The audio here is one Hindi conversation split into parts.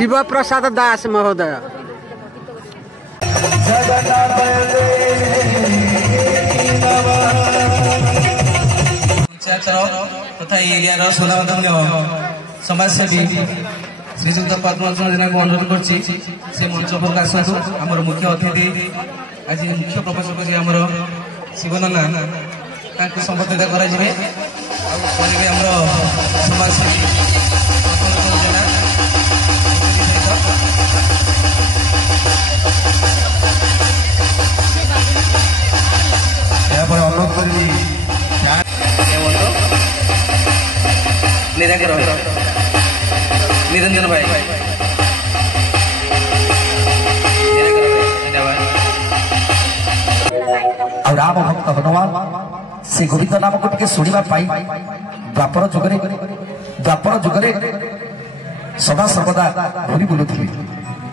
शिव प्रसाद दास महोदय। तथा एरिया सुनामधन्य समाजसेवी श्रीजुक्त पद्मलोचन जेना को अनुरोध करछि से मंच पर आसतु। आमर मुख्य अतिथि आज मुख्य प्रभाषक जी आमर शिवनना तांको संबोधित करा जिवे आ बोलबे आमर समाजसेवी पद्मलोचन जेना या पर अनुरोध करी निरंजन भाई और राम भक्त हनुमान से गोविंद नाम को टिके शुणा पाई द्वापर जुगरे सदा सर्वदा घूरी बुलुले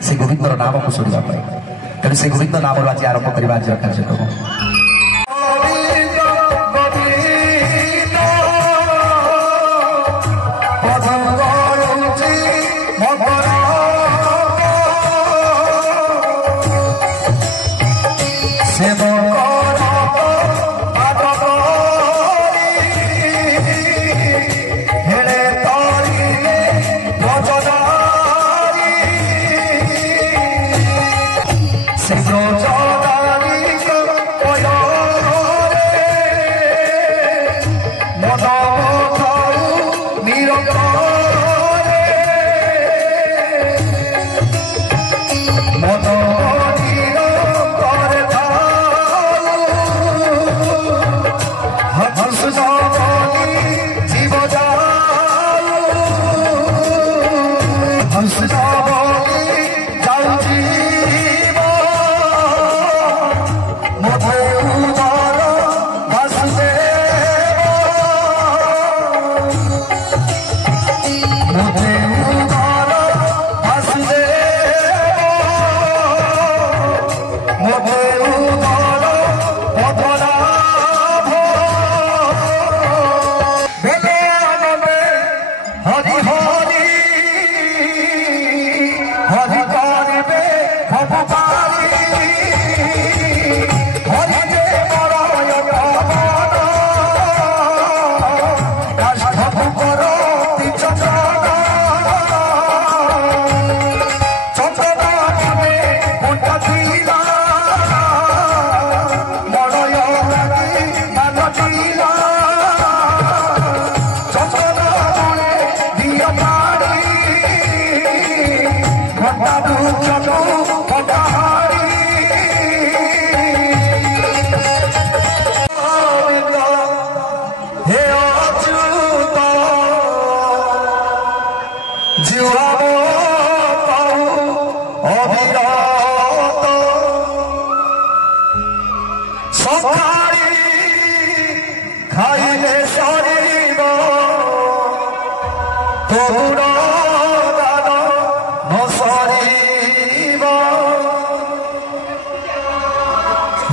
से गोविंदर नाम को शुणा पाई। तेणु से गोविंद नाम आज आरंभ करवा कार्यक्रम।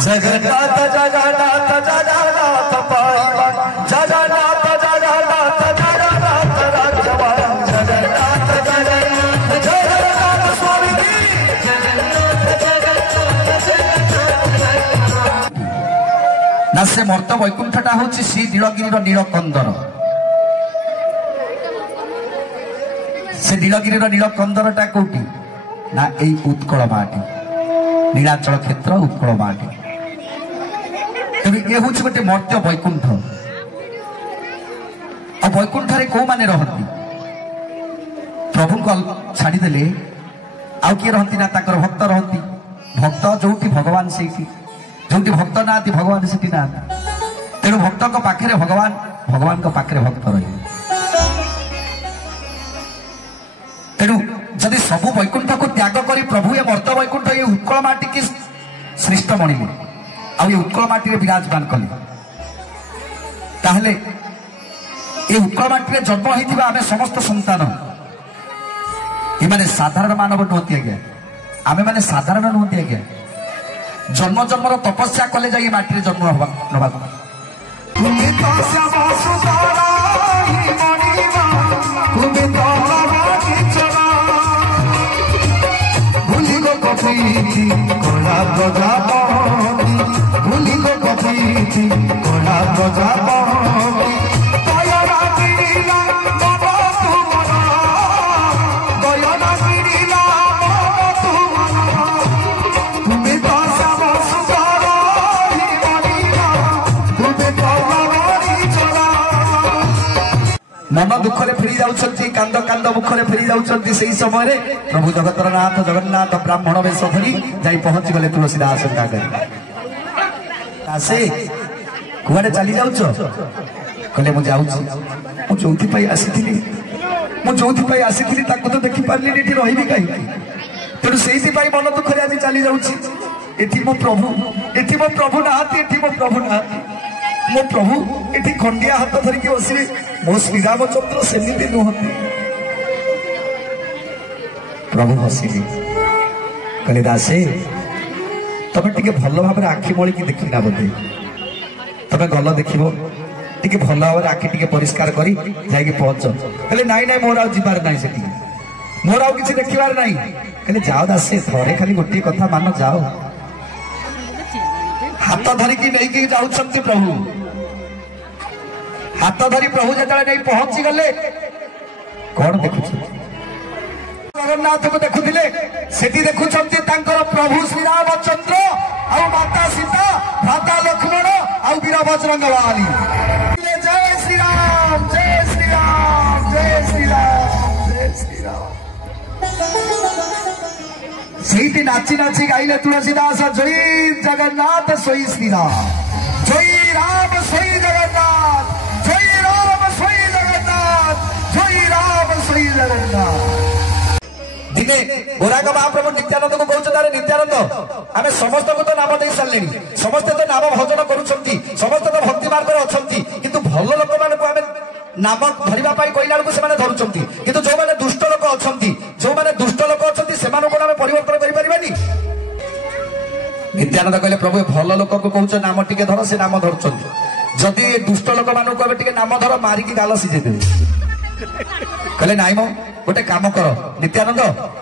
जगन्नाथ जगन्नाथ जगन्नाथ पाइबा जगन्नाथ जगन्नाथ जगन्नाथ राज्यवान जगन्नाथ जगन्नाथ जगन्नाथ स्वामी ना से मर्त वैकुंठटा होछि श्री नीलगिरी नीलकंदर। से नीलगिरी नीलकंदरटा कोठी ना एई उत्कल माटी नीलाचल क्षेत्र उत्कल माटी। तेणु ये हूँ गोटे मर्त्य वैकुंठ। और वैकुंठ कौ मैंने रहती प्रभु को छाड़देले आउ किए रहती ना ताकर भक्त रहती। भक्त जोटी भगवान से जोटी भक्त ना भगवान से ना। तेणु भक्त पाखे भगवान भगवान पाखे भक्त रही। तेणु जदि सबू वैकुंठ को त्याग कर प्रभु ये मर्त वैकुंठ ये उत्कल माटी की श्रेष्ठ मणिले आ उत्कल माटी विराजमान कले ताहले ये उत्कल माटी जन्म होता आम समस्त संतान ये माने साधारण मानव नुहति आज्ञा। आमे माने साधारण नुहति आज्ञा। जन्म जन्मर तपस्या कले जाई माटी जन्म नवा प्रीति कला प्रजापति भूली लोक प्रीति कला प्रजापति दयरा पीड़िला मम तुमर दयरा पीड़िला मम तुमर तुम्हें तो सब सुंदर ही बनिला तुम्हें तो बड़ी चला मन दुखरे फेरी जाउछंती कांद कांद मुखरे फेरी जाउछंती सेही समय रे प्रभु जगतर नाथ जगन्नाथ ब्राह्मण वेश धरी जाई पहुंची गले तुलसीदास आगे आसे कुआडे चली जाउछो कहले मु जाउछि मु जोथि पई आसीथिली ताको तो देखि पारली एठी रहिबी काई तेनु सेही पई मन दुखरे आज चली जाउछि एठी मो प्रभु नाहाती एठी मो प्रभु नाहाती मो प्रभु एठी खंडिया हाथ धरिकी बसिले मो श्री रामचंद्र सेमिति नुहति प्रभु हसिले कहले दासे तमे टिके भल भाबरे आखि मळी की देखिना बोधे तमे गल देखिबो टिके भल भाबरे आखि टिके परिष्कार करी जाई के पहुंच कहले नाई नाई मोर आ जिबार नाई सेठी मोर आ किछि देखिबार नाई कहले जाओ दासे थरे खाली गोटी कथा मान जाओ हाथ धरिकी नहीं जाउछंती प्रभु हाथ धरी प्रभु जतले नहीं पहुंची गले कौन देखुछ जगन्नाथ को देखुथिले सेठी देखुछंती तांकर प्रभु श्री रामचंद्र आ माता सीता भ्राता लक्ष्मण आ वीर बजरंगबली जय श्री राम जय श्री राम जय श्री राम जय श्री राम सेठी नाची नाची गाइले तुलसीदास जय जगन्नाथ सोई श्री राम जय राम सोई जगन्नाथ जय राम सोई जगन्नाथ जय राम सोई जगन्नाथ दिने गोराक महाप्रभु नित्यानंद को कहते नित्यानंद आमे समस्त को तो नाम दे सारे समस्ते तो नाम भजन करुछंती समस्त तो भक्ति मार्ग रे अछंती किंतु भल लोक माने को आमे नाम धरिबा पाई कइला को से माने धरुछंती किंतु जो माने दुष्ट लोक अछंती जो माने दुष्ट लोक अछंती से माने को आमे परिवर्तन करि परिबानी नित्यानंद कहले प्रभु भल लोक को कहउछ नाम टिके धर से नाम धरुछंती जदि दुष्ट लोक मानु को टिके नाम धर मारी की गाल सिजे देबे कहले नाई मो गोटे काम कर नित्यानंद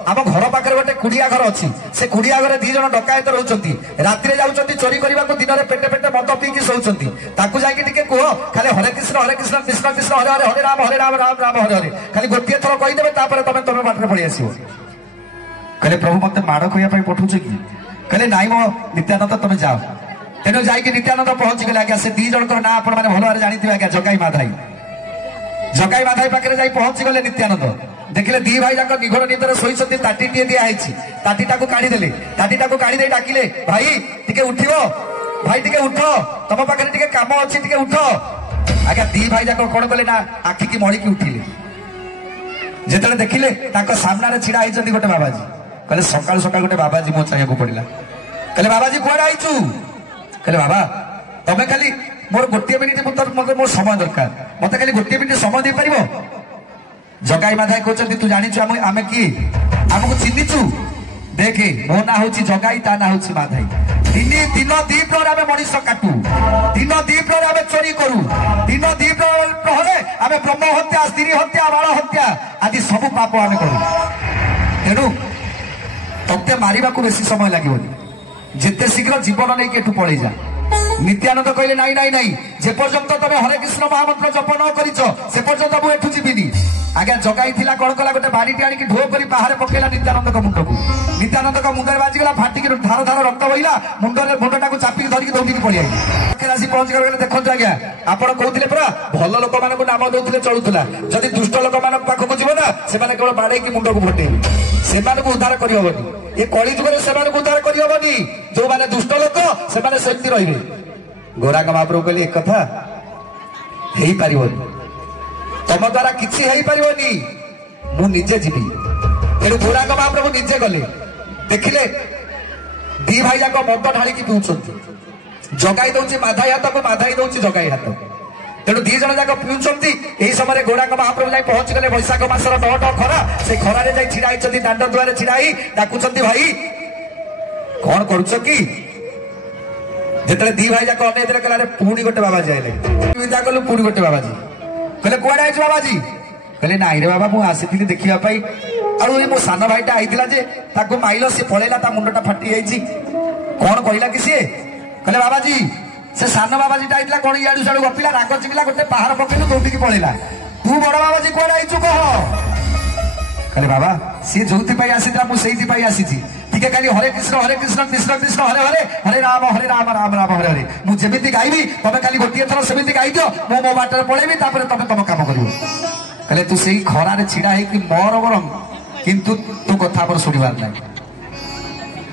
आम घर पाखे गोटे कुड़िया घर अच्छी से कुड़िया घर 2 जन डकायत रोचंती रात्रि जाउचंती चोरी करने को दिन में पेटे पेटे मद पीकी शोचंती ताकू जाके टिके कह खाली हरे कृष्ण कृष्ण कृष्ण हरे हरे हरे राम राम राम हरे हरे खाली गोटे थर कहीदेवे तमें तुम बाटर पड़े आस कहले प्रभु मत माड़ खाया पठाऊच कि कहले नाई मो नित्यानंद तुम जाओ तेणु जाकि नित्यानंद पहुंची गले आज्ञा से 2 जन ना आप भल भाव जानते आज्ञा जगाई माधाई पाखे जाई पहुंची गले नित्यानंद देखिले 2 भाई जाक निघोड़ निदर शोइछंती ताटीटिए दिया आइछि ताटीटाकू काढी देले ताटीटाकू काढी दे डाकिले भाई टिके उठिबो भाई टिके उठो तम पाखे टिके काम अछि टिके उठो आज्ञा 2 भाई जाक कोन कले ना आखि की मळी की उठिले जेतले देखिले ताको सामना रे छिडा आइछंती गोटे बाबाजी कहले सकाळ सकाळ गोटे बाबाजी मो चाहिए पड़िला कहले बाबाजी कुआडे आइछु कहले बाबा तमे खाली मोर गोटे मिनिट मत मोर समय दरकार मत खाली गोटे मिनिट समय दे पारिबो जगाई माधाई कहते तू जानी आमे कि आमको चिन्हीचु देखे मो ना हूँ जगाई ता ना हूँ माधाई दिन दीप्र आम मनीष काटू दिन दीप्र आम चोरी करू दिन दीप्रे आम ब्रह्म हत्या स्त्री हत्या बाल हत्या आदि सब पाप आम करू तेणु तते मारिबा को बेसी समय लगे जिते शीघ्र जीवन नहीं एठू पड़े जा नित्यानंद कहले नाई नाई नाई जे पर्यंत तमे हरे कृष्ण महामंत्र जप न करिछ से पर्यंत मु एठू जीविनी आज्ञा जगाई थिला कोन कला गोटे बाड़ीटी आनी ढो करी बाहर पकेला नित्यानंद को मुंड को नित्यानंद को मुंडे बाजिगला फाटिक धार धार रक्त बहिला मुंडरे मुंडटा को चापी धरिक दौड़ी पड़ी आई राशि पहुंच गले देखो आज्ञा आपण कहते पूरा भल लोक मान को नाम दौले चलुला जदि दुष्ट लोक मान पाखक जीव ना से केवल बाड़े की मुंड को फटे से उद्धार करहबनी ये कली जुग से उद्धार करहबनी जो माने दुष्ट लोक से सेमती रहिबे गोराक महाप्रभु कहले एक कथा हेई पारिबनी तम द्वारा किसी हेई पारिबनी मु निजे जीवी तेणु गोराक महाप्रभु निजे गले देखिले 2 भाई जाक मद ढाली की पिउछंती जगाई दउची माधाई हाथ को माधाई दउची जगाई हाथ तेणु 2 जन जाक पिउछंती एही समय गोराक महाप्रभु जाई पहुंच गले बैशाख मासर 9 खरा से खरा रे जाई छिड़ा आइछंती दांड द्वारे छिड़ाई डाकुछंती भाई कौन करूछ की जेतले 2 भाई जाक अने देले पुणी गोटे बाबाजी आइले विदा कलु पुणी गोटे बाबाजी कहले कुआडे आइछ बाबाजी कहले नाई रे बाबा मुझे आसी देखापी मो सान भाईटा आईला जे ताको माइल सी पलैला ता मुंडटा फाटी जाइए कौन कहला कि सी कहले बाबाजी से सान बाबाजीटा आईला कौन इाड़ू सियाड़ू गपिला राग चिकिला गोटे पहाड़ पकेलु दौड़िकी पलैला तू बड़ बाबाजी कौन आईचु कह कहले बाबा सी जो आसीला मुझे आसी टिके खाली हरे कृष्ण कृष्ण कृष्ण हरे हरे हरे राम राम राम हरे हरे मुझे गाइबी तमें खाली गोटे थर सेमती गाई दियो मो बाटर पलैबी तुम तुम काम कर कहले तू से खरारे छिड़ा है मोर बरम किंतु तू कथा पर शुणवार ना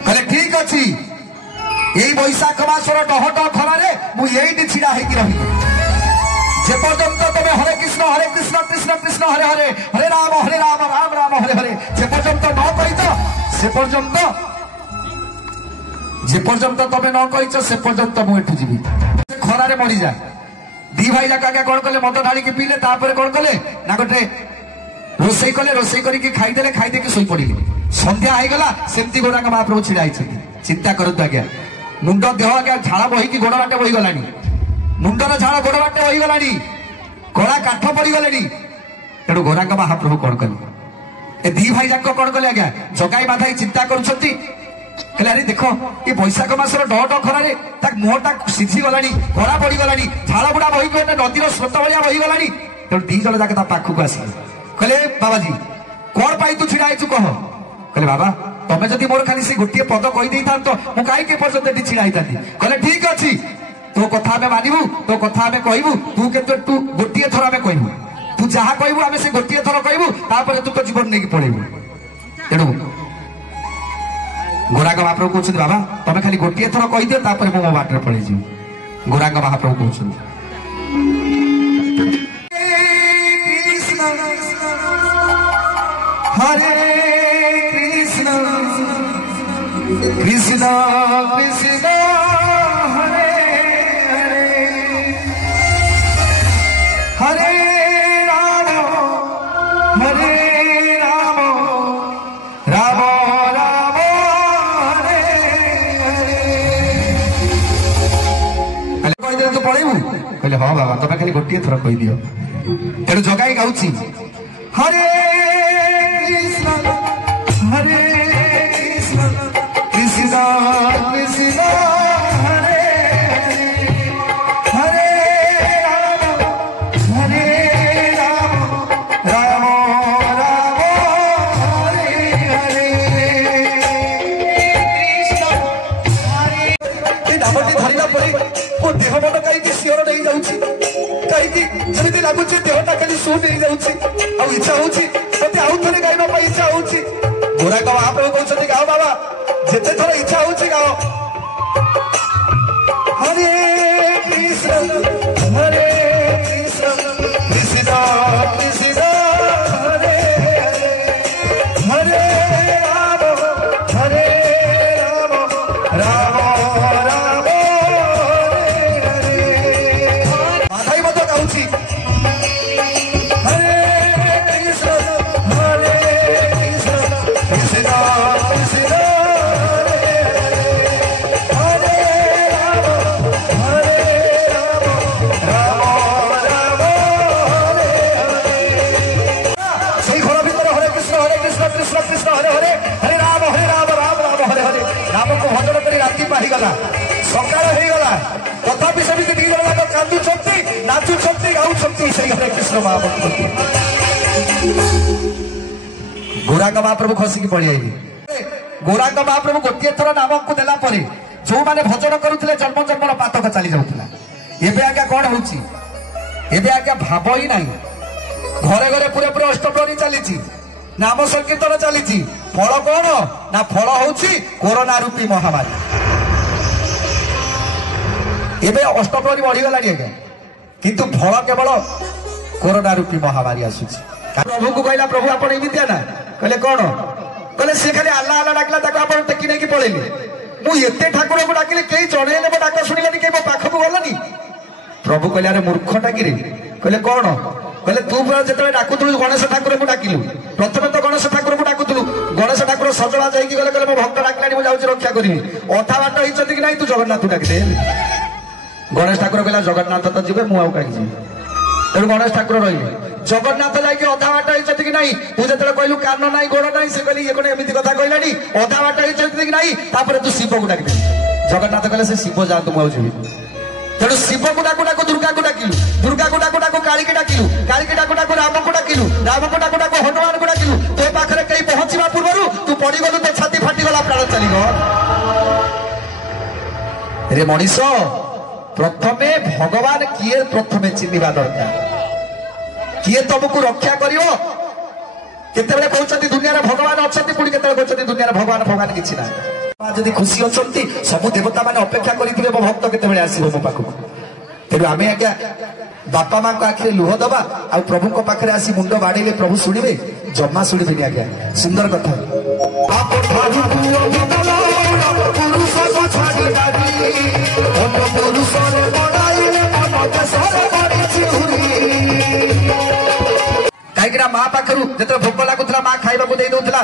कहले ठीक अच्छी यही बैशाख मासर डहट खरारे मुझे छिड़ा है रही जे पर्यंत तुम्हें हरे कृष्ण कृष्ण कृष्ण हरे हरे हरे राम राम राम हरे हरे जे पर्यंत न कही से पर्यंत तुम्हें न कही से पर्यंत मुझे जीवी खरारे मरी जाए दी भाई जाक आगे कौन कले मद ढाड़ी पीले कौन कले ना गोटे रोसई कले रोसई करके खाईदे खाईदे शोई पड़े संध्या होगला सेमती गोड़ाक महाप्रभु छिड़ा चिंता करतु आज्ञा मुंड देह आज्ञा झाड़ बहीकि गोड़ बाटे बहीगला मुंडर झाड़ गोड़ बाटे बहीगला गला काठ पड़गले तेणु गोराक महाप्रभु कौन कले ए दी भाई जाक कौन कले आज्ञा जगाई बाधाई चिंता करुछंती कहले अरे देख ये बैशाख मासर डट खरारे मुहटा सीझी गला गला पड़गला झाड़ बुड़ा बही गोटे नदीर स्रोत भाया बहीगला तेणु दी जन जाक पाखक आस कहले बाबाजी कौन पाई तू छिड़ा कह कहले बाबा तमें जदि मोर खाली से गोटे पद कहीदे था मुझे कहीं पर्यटन छिड़ा कहले ठीक अच्छी तो कथा आम मानबू तो कथा आम कहबू तू के तू गोटे थर आम कहबू तू जहाँ कहबू आम से गोटे थर कहबू तू तो जीवन नहीं पड़ेबू तेणु गोराक महाप्रभु कहते बाबा तमें खाली गोटे थर कहीदियो मो बाटर पड़े गोराक महाप्रभु कहते हरे कृष्ण कृष्ण कृष्ण हरे हरे हरे राम राम राम हरे हरे तू पढ़ेबू कहले हाँ बाबा तमें खाली गोटे थर कहीदि तेणु जगाई गाँची हरे हरे कृष्ण कृष्ण कृष्ण हरे हरे राम राम राम हरे हरे नामटी धरला मो देह मन कहीं शिवर नहीं जाऊँगी कहीं जमी लगुच देहटा खाली शू नहीं जाऊँगी इच्छा होती मत आउ थे गाइबा इच्छा होती गोराक महाप्रभु कहते गाओ बाबा जिते थर इच्छा होती गाओ हरे कृष्ण कृष्ण कृष्ण हरे हरे राम राम राम हरे हरे माधाई मत गाँची गला सकाळ होईगला तथापि सेमती दी जन जाक कांदुछंती नाचुछंती गाउछंती से हरे कृष्ण महाप्रभु गोराक महाप्रभु खसिकी पड़ी आइले गोराक महाप्रभु गोटे थर नाम को देला परे जो माने भजन करुथिले जन्म जन्मर पातक चली जाउथिला एबे आज्ञा कोन होउची एबे आज्ञा भाव ही नाही घरे घरे पूरे पूरे अष्टप्रहरी चलीची नाम संकीर्तन चलीची फल कौन ना फल होउची कोरोना रूपी महामारी एबे अष्टप्रहरी बढ़ीगला आज्ञा किंतु फल केवल कोरोना रूपी महामारी आसुची प्रभु को कहला प्रभु आपण एमितिया ना कहले कौन कहले से खाली आल्ला आल्ला डाकला ताको आपण टेकी नेकी पळेली मु एते ठाकुर को डाकिले केई जणेले मो डाक सुनिलानी के मो पाखकु गलानी प्रभु कहले अरे मूर्ख डाकिरे कहले कौन कहले तू पुरा जेतबे डाकुतलु गणेश ठाकुर को डाकिलु प्रथमे तो गणेश ठाकुर को डाकुतलु गणेश ठाकुर सजवा जाईकी गले कहले मो भक्त डाकलानी मु जाउची रक्षा करिवि अथा बाट हिचती कि नाही तू जगन्नाथ डाकदे गणेश ठाकुर कहला जगन्नाथ तो जीवे मु आउ काई जी तेणु गणेश ठाकुर रही जगन्नाथ जाकि अधा बाट होती कि नहीं तू जो कहलु कान ना गोड़ ना से कहली ये कौन एमती कथा कहलानी अधा बाट होती कि नहीं तू शिव को डाक जगन्नाथ कहले से शिव जातु मुझे तेणु शिव को डाकू डाकू दुर्गा को डाकिलु दुर्गा को डाकू डाकू काली के डाकिलु काली के डाकू डाकू राम को डाकिलु राम को डाकू डाकू हनुमान को डाकिलु तो पाखे कहीं पहुंचा पूर्व तू पड़गलु तो छाती फाटीगला प्राण चलो रे मनीष प्रथमे भगवान किए प्रथमे चिन्हवा दरकार किए तुमको रक्षा करियो केतेबेले कहउछथि दुनिया रे भगवान अछथि पुणी केतेबेले कहउछथि दुनिया रे भगवान भगवान किछि ना जदि खुशी अछथि सब देवता माने अपेक्षा करिथिबे मो भक्त केतेबेले आसीबो मो पाखु तेनु आमे आज्ञा बापा मां को आखिरे लुह दबा आ प्रभु को पाखरे आसी मुंड बाडीले प्रभु सुनिबे जम्मा सुनिबेनी आज्ञा सुंदर कथा आप भाजु पुरुष को छाडी दादी अन्य पुरुष रे बडाइले मन सरे बडी चिहुरी कहीं माँ पाखर जो भोक लगुला माँ खाइबा दे दूला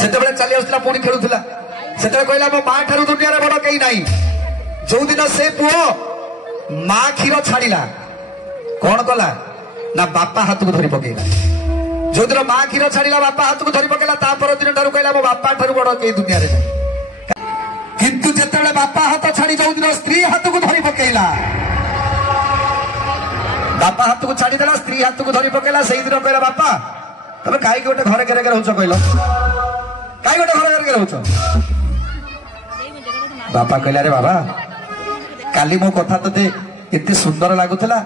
से चली आसला पुणी खेलुला से कहला मो माँ ठार दुनिया बड़ कहीं नहीं जो दिन से पुओ माँ क्षीर छाड़ा कौन कला ना बापा हाथ को धरी पकेला जो दिन माँ क्षीर छाड़ा बापा हाथ को धरी पकेला पर दिन ठार कहला मो बापा ठार बड़ कहीं दुनिया किंतु जिते बापा हाथ छाड़ी जो दिन स्त्री हाथ को धरी पकेला बापा हाथ को छाड़ीदेला स्त्री हाथ को धरी पकेला से दिन कहला बापा तुम कहीं गोटे घर घेर घेर हो कहल कहीं गोटे घर घेर घेर हो बापा कहला रे बाबा काली मो कथा ते एते सुंदर लगुला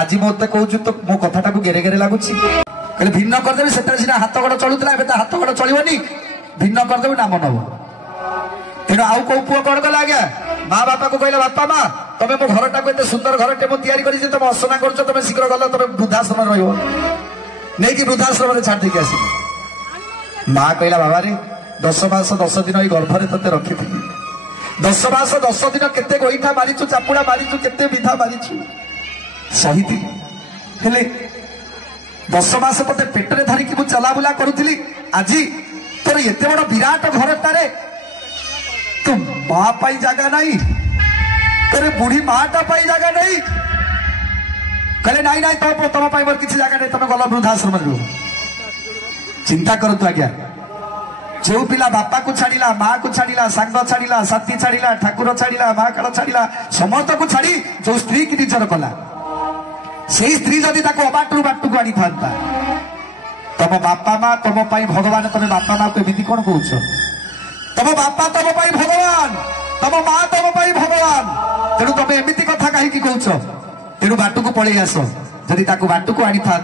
आज मत कहूँ तो मो कथा को घेरे घेरे लगुच कहले भिन्न करदेवी से सीना हाथ गोड़ चलुला हाथ गोड़ चलनी भिन्न करदेवी नाम नब तेणु आउ कौ पुओ कौन कला आज्ञा माँ बापा को कहला बापा माँ तुम मो घर टाक एत सुंदर घर टे मुझे तुम असना कर तुम शीघ्र गल तुम वृद्धाश्रम रही वृद्धाश्रम छाड़ देकी आस माँ कहला बाबा रे 10 मास 10 दिन ये गर्भरे ते रखी 10 मास 10 दिन केते गोईठा मारिचु चापुड़ा मारिचु केते विधा मारिचु सही हेले 10 मास ते पेटरे धरिकी मु चलाबुला करुଥିଲି आज तोर एते बड़ विराट घर तारे तो माँ पाई जगह नहीं तेरे बुढ़ी माटा पाई जगह नहीं कहले नहीं नहीं तो तुम पाई मोर किसी जगह नहीं तुम गल वृद्धाश्रम चिंता करतु आज्ञा जो पिला बापा को छाड़ा माँ को छाड़ा सांग छाड़ा साथी छाड़ा ठाकुर छाड़ा माँ काल छाड़ा समस्त को छाड़ी जो स्त्री की निजर कला से स्त्री जदि अबाटू बाटू को आनी था तुम बापा माँ तुम भगवान तुम बापा माँ को एमती कौन कौच तुम बापा तुम भगवान तुम माँ तुम भगवान तेणु तुम एमती कथा कहीं कौच तेणु बाटू को पलि आस जदि बाटू को आनी था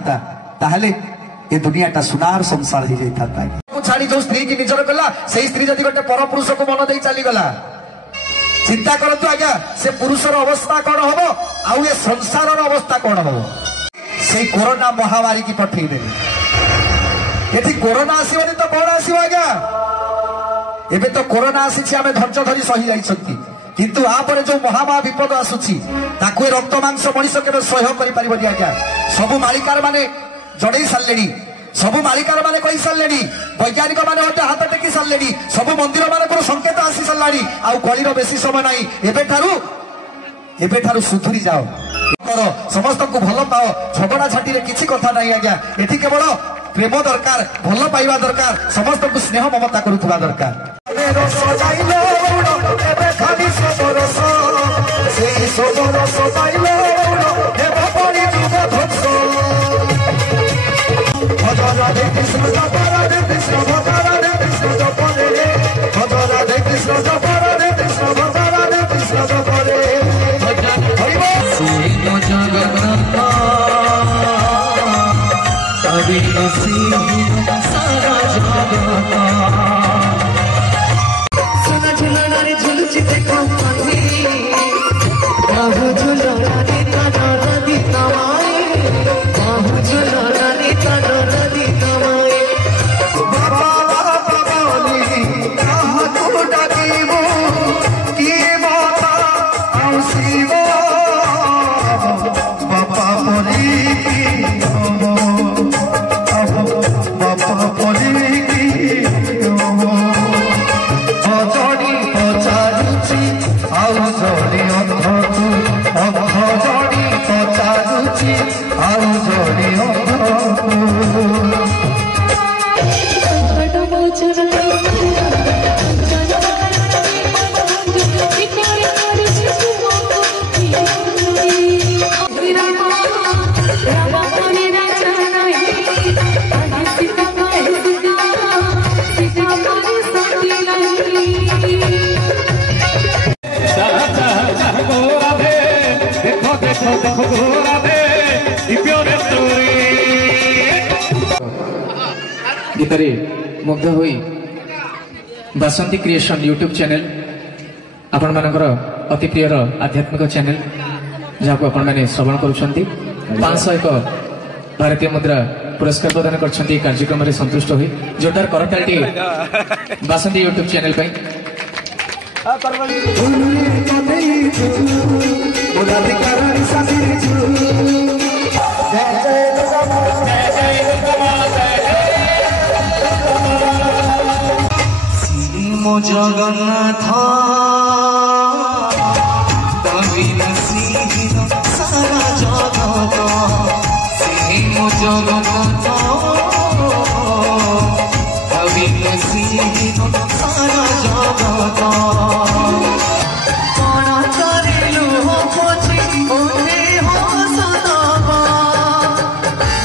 ये दुनियाटा सुनार संसार हो जाता छाड़ी जो स्त्री की निजर कला से स्त्री जदि गोटे पर पुरुष को मन दे चलीगला चिंता करतु आज्ञा से पुरुषर अवस्था कौन हम आउ ये संसार अवस्था कौन हम से कोरोना महामारी की पठेदेवी ये कोरोना आसवनी तो कौन आसो आज्ञा एबे तो कोरोना आसी आम धैर्य धरी सही जाइछंती किंतु आपर जो महामा विपद आसुची ताकू रक्त मांस मनीष के सह्य कर पारिबनी आज्ञा सबु मालिकार माने जड़े सारे सबु मालिकार माने कही सारे वैज्ञानिक माने हाथ टेकी सारे सबु मंदिर मान संकेत आसी सारे आउ कलिर बेसी समय नहीं एबे ठारू सुधुरी जाओ समस्त को भल पाओ झगड़ा झाटी किसी कथा नहीं आज्ञा एठी केवल प्रेम दरकार भल पाइबा दरकार समस्त को स्नेह ममता करुवा दरकार राधे कृष्ण राधे कृष्ण राधे कृष्ण राधे कृष्ण राधे कृष्ण राधे कृष्ण I'll गीत मुग्ध हुई बासंती क्रिएशन यूट्यूब चैनल आपण मानकर अति प्रिय आध्यात्मिक चैनल जहाँ को आपण मैंने श्रवण कर501 भारतीय मुद्रा पुरस्कार प्रदान कर कार्यक्रम में संतुष्ट हुई जोरदार करताली बासंती यूट्यूब चैनल पर जगन्नाथ सारा जगत मो जगन्नाथ सारा जगत कण करिलु खोजी ओने हो सदाबा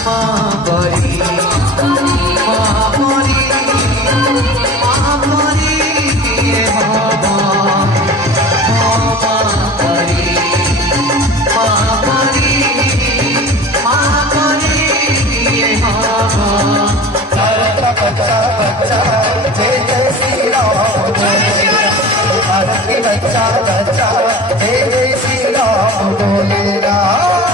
मापरी बच्चा जय जय श्री राम बच्चा जय जय श्री राम बोले राम।